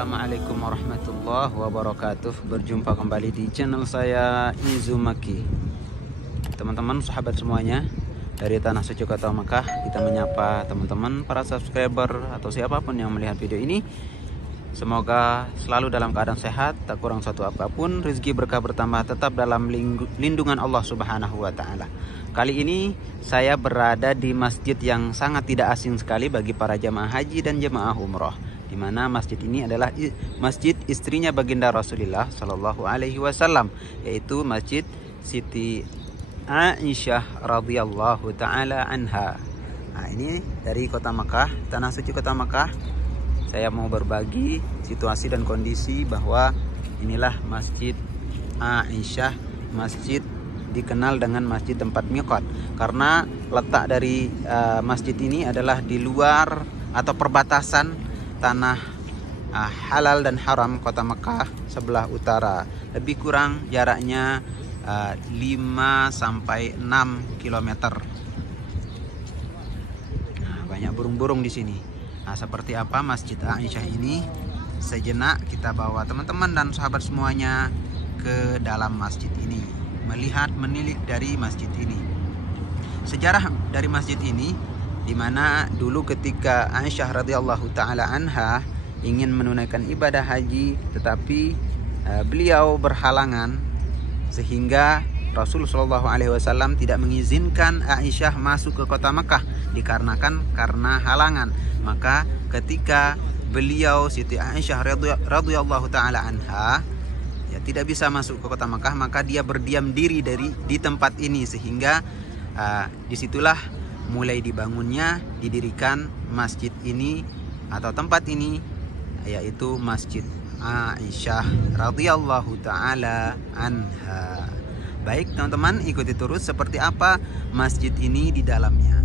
Assalamualaikum warahmatullahi wabarakatuh. Berjumpa kembali di channel saya Izumaki. Teman-teman, sahabat semuanya, dari Tanah Suci Kota Mekah, kita menyapa teman-teman para subscriber atau siapapun yang melihat video ini. Semoga selalu dalam keadaan sehat, tak kurang satu apapun, rezeki berkah bertambah, tetap dalam lindungan Allah Subhanahu wa Ta'ala. Kali ini saya berada di masjid yang sangat tidak asing sekali bagi para jamaah haji dan jamaah umroh, di mana masjid ini adalah masjid istrinya baginda Rasulullah Shallallahu Alaihi Wasallam, yaitu Masjid Siti Aisyah radhiyallahu taala anha. Nah, ini dari Kota Mekah, Tanah Suci Kota Mekah. Saya mau berbagi situasi dan kondisi bahwa inilah Masjid Aisyah, masjid dikenal dengan masjid tempat miqat karena letak dari masjid ini adalah di luar atau perbatasan tanah halal dan haram Kota Mekah sebelah utara. Lebih kurang jaraknya 5 sampai 6 km. Nah, banyak burung-burung di sini. Nah, seperti apa Masjid Aisyah ini? Sejenak kita bawa teman-teman dan sahabat semuanya ke dalam masjid ini, melihat menilik dari masjid ini. Sejarah dari masjid ini, di mana dulu ketika Aisyah radhiyallahu taala anha ingin menunaikan ibadah haji, tetapi beliau berhalangan sehingga Rasulullah Shallallahu Alaihi Wasallam tidak mengizinkan Aisyah masuk ke Kota Mekah dikarenakan karena halangan. Maka ketika beliau Siti Aisyah radhiyallahu taala anha ya tidak bisa masuk ke Kota Mekah, maka dia berdiam diri di tempat ini, sehingga disitulah mulai dibangunnya, didirikan masjid ini atau tempat ini, yaitu Masjid Aisyah radhiyallahu taala anha. Baik teman-teman, ikuti terus seperti apa masjid ini di dalamnya.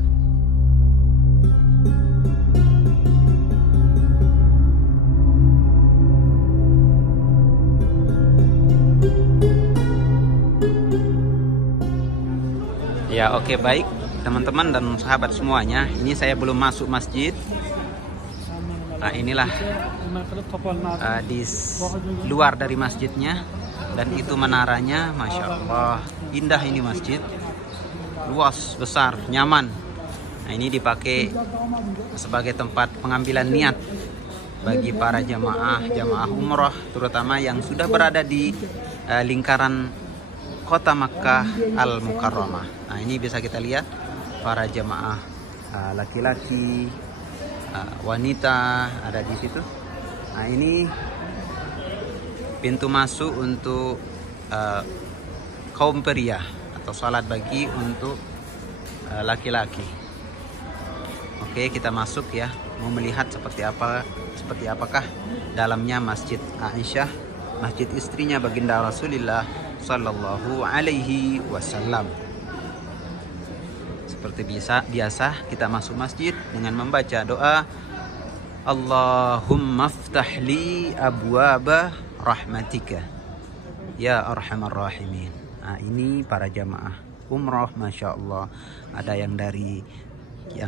Ya, oke, baik teman-teman dan sahabat semuanya, ini saya belum masuk masjid. Nah, inilah di luar dari masjidnya, dan itu menaranya, Masya Allah, indah ini masjid, luas, besar, nyaman. Nah, ini dipakai sebagai tempat pengambilan niat bagi para jamaah umroh, terutama yang sudah berada di lingkaran Kota Makkah Al-Mukarramah. Nah, ini bisa kita lihat para jamaah laki-laki, wanita ada di situ. Nah, ini pintu masuk untuk kaum pria atau salat bagi untuk laki-laki. Oke, kita masuk ya, mau melihat seperti apakah dalamnya Masjid Aisyah, masjid istrinya baginda Rasulullah Sallallahu Alaihi Wasallam. Seperti biasa kita masuk masjid dengan membaca doa, Allahumma ftahli abwaba rahmatika ya arhamar rahimin. Nah, ini para jamaah umroh, Masya Allah, ada yang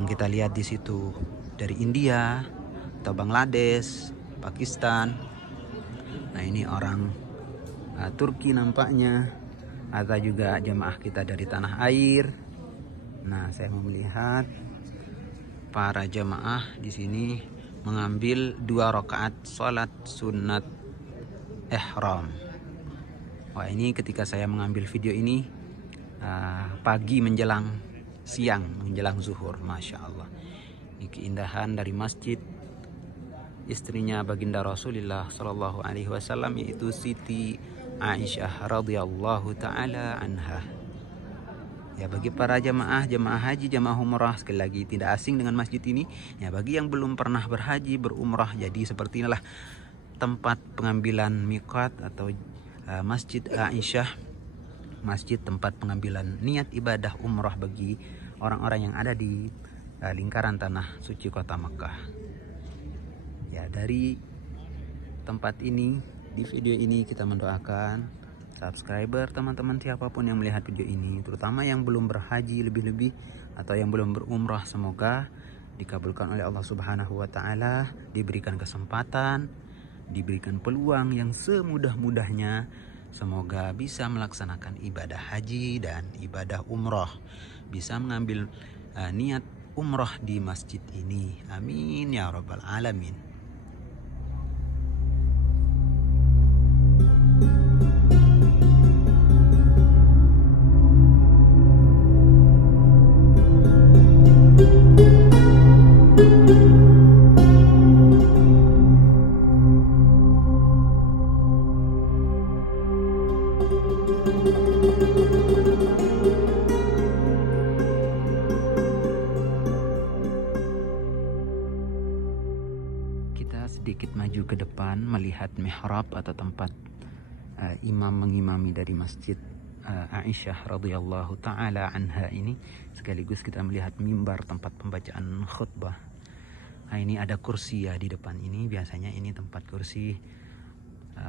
kita lihat di situ dari India atau Bangladesh, Pakistan. Nah, ini orang Turki nampaknya, ada juga jamaah kita dari tanah air. Nah, saya mau melihat para jamaah di sini mengambil 2 rakaat sholat sunat ihram. Wah, ini ketika saya mengambil video ini pagi menjelang siang, menjelang zuhur, Masya Allah. Ini keindahan dari masjid istrinya baginda Rasulullah Sallallahu Alaihi Wasallam, yaitu Siti Aisyah radhiyallahu taala anha. Ya, bagi para jamaah haji, jamaah umrah, sekali lagi tidak asing dengan masjid ini. Ya, bagi yang belum pernah berhaji, berumrah, jadi seperti inilah tempat pengambilan miqat atau Masjid Aisyah, masjid tempat pengambilan niat ibadah umrah bagi orang-orang yang ada di lingkaran Tanah Suci Kota Mekah. Ya, dari tempat ini, di video ini kita mendoakan subscriber, teman-teman siapapun yang melihat video ini, terutama yang belum berhaji lebih-lebih atau yang belum berumrah, semoga dikabulkan oleh Allah Subhanahu wa Ta'ala, diberikan kesempatan diberikan peluang yang semudah-mudahnya, semoga bisa melaksanakan ibadah haji dan ibadah umroh, bisa mengambil niat umroh di masjid ini. Amin ya rabbal alamin. Kita sedikit maju ke depan melihat mihrab atau tempat imam mengimami dari masjid Aisyah radhiyallahu taala anha ini, sekaligus kita melihat mimbar tempat pembacaan khutbah. Nah, ini ada kursi ya di depan ini, biasanya ini tempat kursi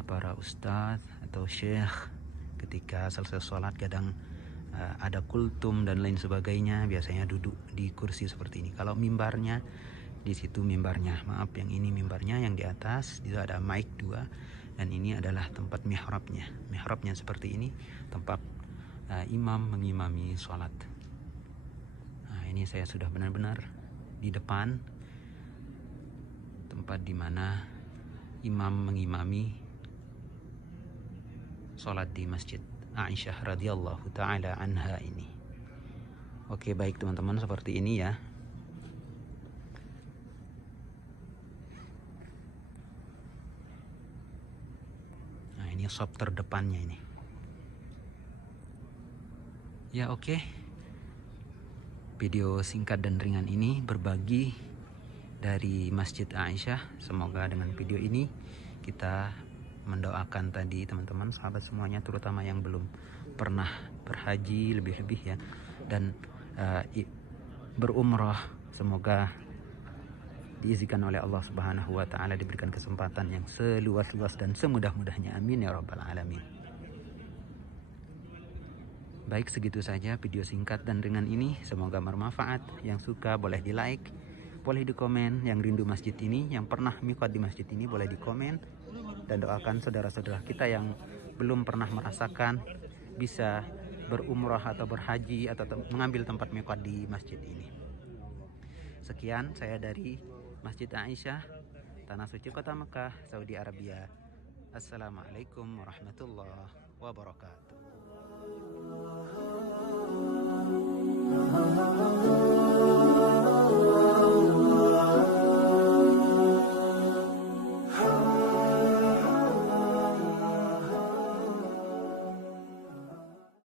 para ustadz atau syekh ketika selesai sholat, kadang ada kultum dan lain sebagainya, biasanya duduk di kursi seperti ini. Kalau mimbarnya di situ, mimbarnya, maaf, yang ini mimbarnya, yang di atas itu ada mic 2, dan ini adalah tempat mihrabnya. Mihrabnya seperti ini, tempat imam mengimami sholat. Nah, ini saya sudah benar-benar di depan tempat di mana imam mengimami sholat di masjid Aisyah radhiyallahu taala anha ini. Oke, baik teman-teman, seperti ini ya. Nah, ini shop terdepannya ini. Ya, oke. Video singkat dan ringan ini berbagi dari Masjid Aisyah. Semoga dengan video ini kita mendoakan tadi teman-teman sahabat semuanya, terutama yang belum pernah berhaji lebih-lebih ya, dan berumrah, semoga diizinkan oleh Allah Subhanahu wa taala, diberikan kesempatan yang seluas-luas dan semudah-mudahnya. Amin ya rabbal alamin. Baik, segitu saja video singkat dan ringan ini, semoga bermanfaat. Yang suka boleh di like, boleh di komen. Yang rindu masjid ini, yang pernah miqat di masjid ini, boleh di komen. Dan doakan saudara-saudara kita yang belum pernah merasakan bisa berumrah atau berhaji atau mengambil tempat miqat di masjid ini. Sekian saya dari Masjid Aisyah, Tanah Suci Kota Mekah, Saudi Arabia. Assalamualaikum warahmatullahi wabarakatuh.